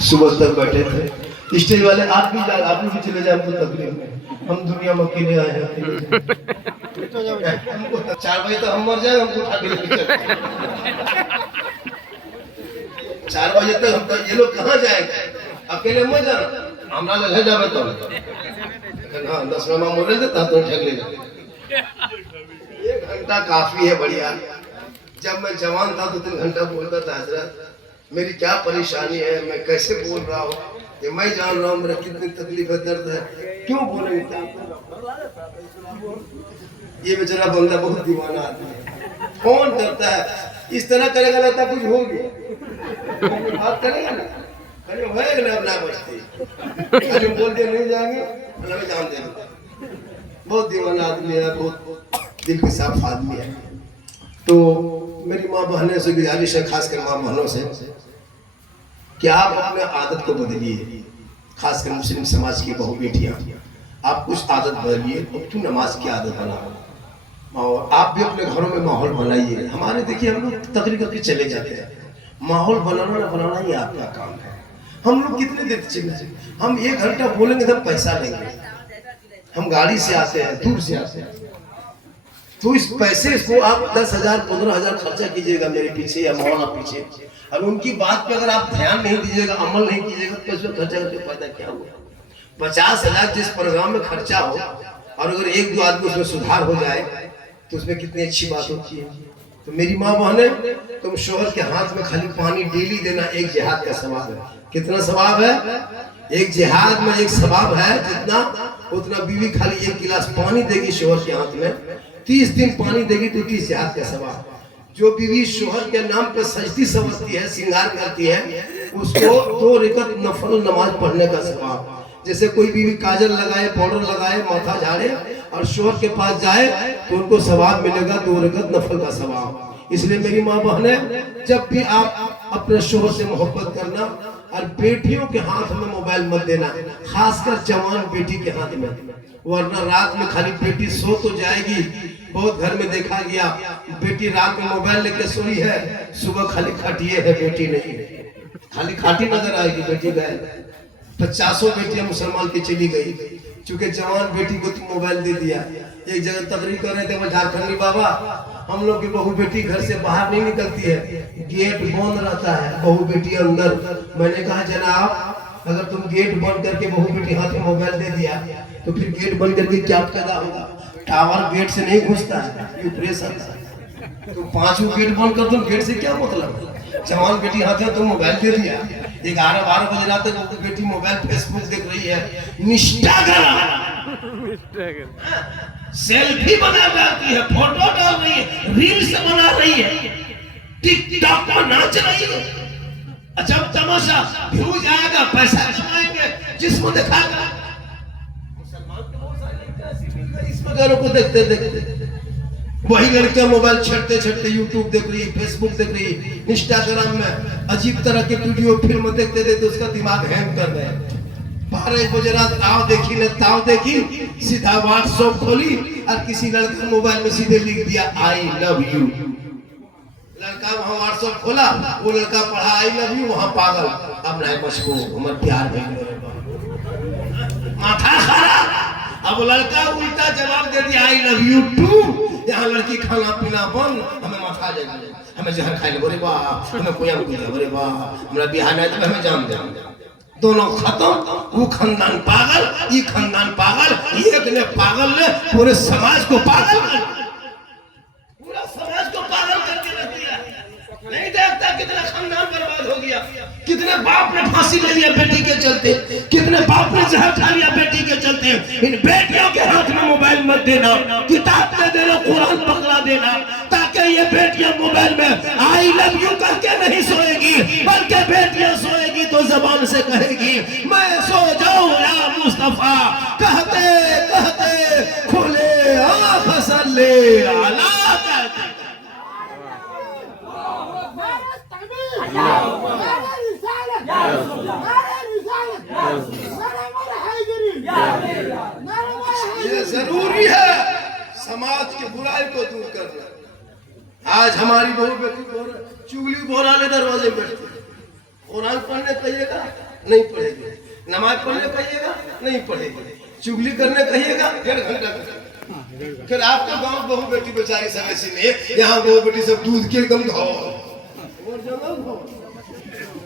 सुबह तक बैठे थे स्टेज वाले, आप भी चले जाए, हमको तकलीफ नहीं, हम दुनिया में अकेले आए हैं। हमको 4 बजे तक हम मर जाए, हमको उठा के लेके चले। 4 बजे तक हम तो, ये लोग कहाँ जाएंगे, अकेले मत जाना, हमरा ले जावे तो हाँ 10 में मोड़ देता तो ठग ले जाए। 1 घंटा काफी है, बढ़िया। जब मैं जवान था तो 3 घंटा बोलता था, हजरत मेरी क्या परेशानी है, मैं कैसे बोल रहा हूँ, ये मैं जान रहा हूँ मेरा कितनी तकलीफ है, दर्द है, क्यों बोलेंगे। ये बेचारा बंदा बहुत दीवाना आदमी है, कौन करता है इस तरह, करेगा लगता कुछ हो गया, बात करेगा ना, कहीं होएगा ना, अपना बचती कहीं बोल के नहीं जाएंगे, हमें जान देंगे। बहुत दीवाना आदमी है, बहुत दिल के साफ आदमी है। तो मेरी माँ बहनों से गुजारिश है, खासकर माँ बहनों से, कि आप अपने आदत को बदलिए, खासकर मुस्लिम समाज की बहू बेटियां, आप कुछ आदत बदलिए, अब क्यों नमाज की आदत बनाओ, और आप भी अपने घरों में माहौल बनाइए। हमारे देखिए, हम लोग तकरीर करके चले जाते हैं, माहौल बनाना ना बनाना ही आपका काम है। हम लोग कितने देर चले, हम 1 घंटा बोलेंगे तो पैसा लेंगे, हम गाड़ी से आते हैं, दूर से आते हैं, तो इस पैसे को आप 10,000 15,000 खर्चा कीजिएगा मेरे पीछे या मौलाना पीछे, और उनकी बात पे अगर आप ध्यान नहीं दीजिएगा, अमल नहीं कीजिएगा, तो पैसे खर्चा करके फायदा क्या हुआ। 50,000 जिस प्रोग्राम में खर्चा हो, और अगर 1-2 आदमी उसमें सुधार हो जाए तो उसमें कितनी अच्छी बात होती है। तो मेरी माँ बहने, तुम शोहर के हाथ में खाली पानी डेली देना एक जिहाद का सवाब है। कितना सवाब है, एक जिहाद में एक सवाब है, जितना उतना बीवी खाली 1 गिलास पानी देगी शोहर के हाथ में, 30 दिन पानी देगी तो 30 जिहाद का सवाब। जो बीवी शोहर के नाम पे सजती सवरती है, श्रृंगार करती है, उसको 2 रकात नफल नमाज पढ़ने का सवाब। जैसे कोई बीवी काजल लगाए, पाउडर लगाए, माथा झाड़े और शोहर के पास जाए तो उनको सवाब मिलेगा 2 रकात नफल का सवाब। इसलिए मेरी माँ बहने, जब भी आप अपने शोहर से मोहब्बत करना, और बेटियों के हाथ में मोबाइल मत देना, खासकर जवान बेटी के हाथ में, वरना रात में खाली बेटी सो तो जाएगी। बहुत घर में देखा गया, बेटी रात में मोबाइल लेके सोई है, सुबह खाली खटिए है, बेटी नहीं, खाली खाटी नजर आएगी, बेटी गए। 50 बेटियां मुसलमान की चली गई, चूंकि जवान बेटी को तुम मोबाइल दे दिया। एक जगह तकरीर कर रहे थे वो झारखंडी बाबा, हम लोग की बहू बेटी घर से बाहर नहीं निकलती है, गेट बंद रहता है, बहू बेटी अंदर। मैंने कहा जनाब, अगर तुम गेट बंद करके बहू बेटी हाथ में मोबाइल दे दिया तो फिर गेट बंद करके क्या पैदा होगा। टावर गेट से नहीं घुसता है, ये प्रेशर है। तुम 5 गेट बंद कर दो, गेट से क्या मतलब। जवान बेटी हाथ में तुम मोबाइल दे दिया, 11-12 बजे रात तक बेटी मोबाइल फेसबुक देख रही है, इंस्टाग्राम सेल्फी बना रही है, फोटो डाल रही है, रील्स बना रही है, टिकटॉक पर नाच रही है। जब तमाशा व्यूज आएगा, पैसा कमाएंगे, जिसको दिखाएगा। मुसलमान के बहुत सारे इसमें घरों को देखते देखते वही लड़कियां मोबाइल छेड़ते छेड़ते यूट्यूब देख रही, फेसबुक देख रही, इंस्टाग्राम में अजीब तरह के वीडियो फिल्म देखते देखते उसका दिमाग हैंग कर रहे हैं। 12 बजे रात ताव देखी न ताव देखी, सीधा व्हाट्सएप खोली और किसी लड़का मोबाइल में सीधे लिख दिया आई लव यू। लड़का वहां व्हाट्सएप खोला, वो लड़का पढ़ा आई लव यू, वहां पागल, अब नहीं मुझको हमारे प्यार में माथा खराब। अब लड़का उल्टा जवाब दे दिया आई लव यू टू। यहाँ लड़की खाना पीना बंद, हमें माथा जाएगा, हमें जहर खाए बोले वाह, हमें कोई बोले वाह, हमारा बिहार नहीं तो हमें जान दे। दोनों खत्म, वो खानदान पागल, ये खानदान पागल, एक ने पागल ने पूरे समाज को पागल, पूरा समाज को पागल करके रख दिया। नहीं देखता कितना खानदान बर्बाद हो गया, कितने बाप ने फांसी ले लिया बेटी के चलते, कितने बाप ने जहर खा लिया बेटी के चलते। इन बेटियों के हाथ में मोबाइल मत देना, किताब दे देना, कुरान पकड़ा देना, ताकि ये बेटियां मोबाइल में आई लव यू करके नहीं सोएगी, बल्कि बेटियां सोएगी तो जबान से कहेगी मैं सो जाऊं या मुस्तफा, कहते कहते खुले आँख सल्ले अला ये जरूरी है समाज की बुराई को दूर करना। आज हमारी बहू बेटी चुगली बोराले दरवाजे बैठती, कुरान पढ़ने कहिएगा नहीं पढ़ेगी। नमाज पढ़ने कहिएगा, नहीं पढ़ेगी। चुगली करने कहिएगा, 1.5 घंटा। फिर आपका गांव बहू बेटी बेचारी सब ऐसी नहीं, यहाँ बहू बेटी सब दूध के एकदम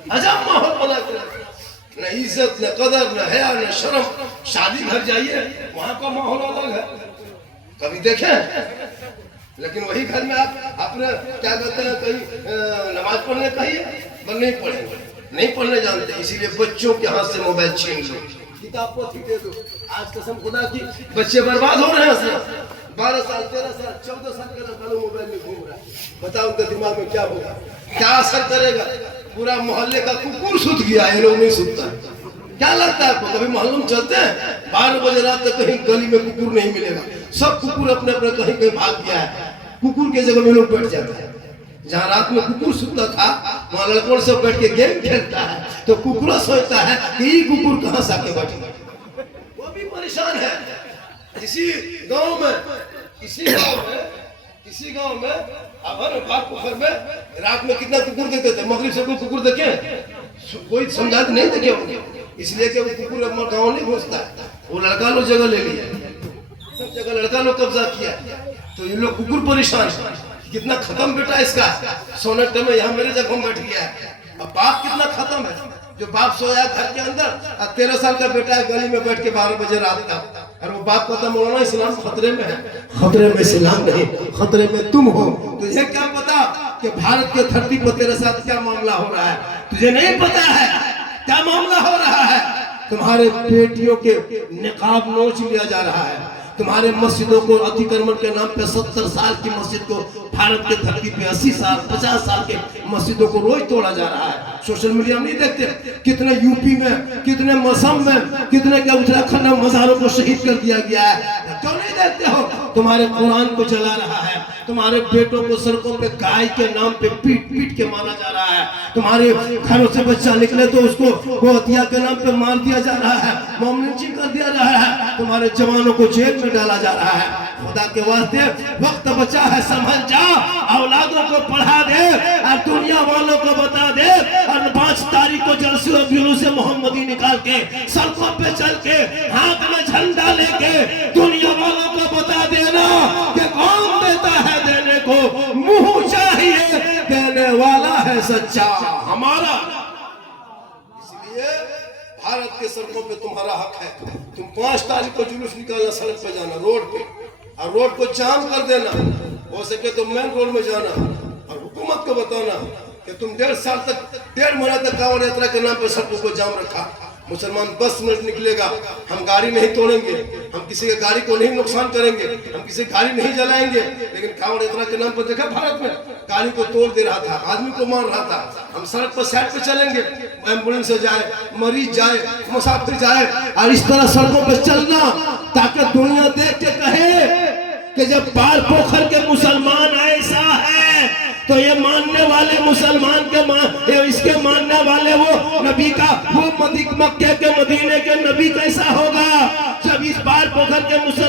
अजब माहौल बना कर, न इज्जत, न कदर, न हया, न शर्म। शादी घर जाइए, वहाँ का माहौल अलग है, कभी देखें? लेकिन वही घर में आप अपने क्या कहते हैं, कहीं नमाज पढ़ने कहिए, पर नहीं पढ़ेंगे, नहीं पढ़ने जानते। इसीलिए बच्चों के हाथ से मोबाइल छीन लो, किताब पोथी दे दो। आज कसम खुदा की बच्चे बर्बाद हो रहे हैं। 12 साल, 13 साल, 14 साल का लड़का मोबाइल में घूम रहा है। बताओ उनके दिमाग में क्या होगा, क्या असर करेगा? पूरा मोहल्ले का कुकुर सुत गया, ये लोग नहीं सुतता। क्या लगता है आपको? कभी मोहल्ले में चलते हैं 12 बजे रात तक कहीं गली में कुकुर नहीं मिलेगा। सब कुकुर अपने अपने कहीं कहीं भाग गया है। कुकुर के जगह में लोग बैठ जाते हैं। जहाँ रात में कुकुर सुतता था, वहाँ लड़कों से बैठ के गेम खेलता है। तो कुकुर सोचता है कि ये कुकुर कहाँ से आके बैठेगा, वो भी परेशान है। इसी गांव में पोखर में रात में कितना कुकुर देखते थे। मगरिब से कोई कुकुर देखे? कोई समझा नहीं देखे होंगे, इसलिए कि वो कुकुर अब गाँव नहीं घुसता। वो लड़का लोग जगह ले लिया, सब जगह लड़का लोग कब्जा किया। तो ये लोग कुकुर परेशान, कितना खत्म बेटा इसका। सोनट में यहाँ मेरे जगह में बैठ गया है। अब बाप कितना खत्म है, जो बाप सोया घर के अंदर, और 13 साल का बेटा है गली में बैठ के 12 बजे रात का। और वो बाप कहता मौलाना इस्लाम खतरे में है। खतरे में इस्लाम नहीं, खतरे में तुम हो। तुझे क्या पता कि भारत के धरती पर तेरे साथ क्या मामला हो रहा है? तुझे नहीं पता है क्या मामला हो रहा है? तुम्हारे बेटियों के निकाब नोच लिया जा रहा है। तुम्हारे मस्जिदों को अतिक्रमण के नाम पे 70 साल की मस्जिद को भारत के धरती पे 80 साल 50 साल के मस्जिदों को रोज तोड़ा जा रहा है। सोशल मीडिया में नहीं देखते कितने यूपी में, कितने मौसम में, कितने के उत्तराखंड में मज़ारों को शहीद कर दिया गया है? क्यों नहीं देखते हो? तुम्हारे कुरान को जला रहा है, तुम्हारे बेटों को सड़कों पे गाय के नाम पे पीट पीट के मारा जा रहा है। तुम्हारे घरों से बच्चा निकले तो उसको वो हत्या के नाम पे मार दिया जा रहा है, मोमलिंचिंग कर दिया जा रहा है। तुम्हारे जवानों को जेल में डाला जा रहा है। खुदा के वास्ते वक्त बचा है, समझ जा, औलादों को पढ़ा दे और दुनिया वालों को बता दे। और 5 तारीख को जलसे और जुलूसे मोहम्मदी निकाल के सड़कों पे चल के हाथ में झंडा लेके दुनिया वालों को बता देना कि कौन देता है देने को, मुंह चाहिए देने वाला है सच्चा हमारा। इसलिए भारत के सड़कों पे तुम्हारा हक है। तुम 5 तारीख को जुलूस निकालना, सड़क पे जाना, रोड पे, और रोड को जाम कर देना। हो सके तो मेन रोड में जाना और हुकूमत को बताना कि तुम 1.5 साल तक, 1.5 महीना तक कांवड़ यात्रा के नाम पर सड़कों को जाम रखा। मुसलमान 10 मिनट निकलेगा, हम गाड़ी नहीं तोड़ेंगे, हम किसी के गाड़ी को नहीं नुकसान करेंगे, हम किसी गाड़ी नहीं जलाएंगे। लेकिन कांवड़ यात्रा के नाम पर देखा भारत में गाड़ी को तोड़ दे रहा था, आदमी को मार रहा था। हम सड़क पर साइड पे चलेंगे, एम्बुलेंस से जाए, मरीज जाए, मुसाफिर जाए, और इस तरह सड़कों पर चलना ताकि दुनिया देख के कहे कि जब बार पोखर के मुसलमान ऐसा है तो ये मानने वाले मुसलमान के इसके मानने वाले वो नबी का, वो मक्के के मदीने के नबी कैसा होगा? जब इस बार पोखर के मुसलमान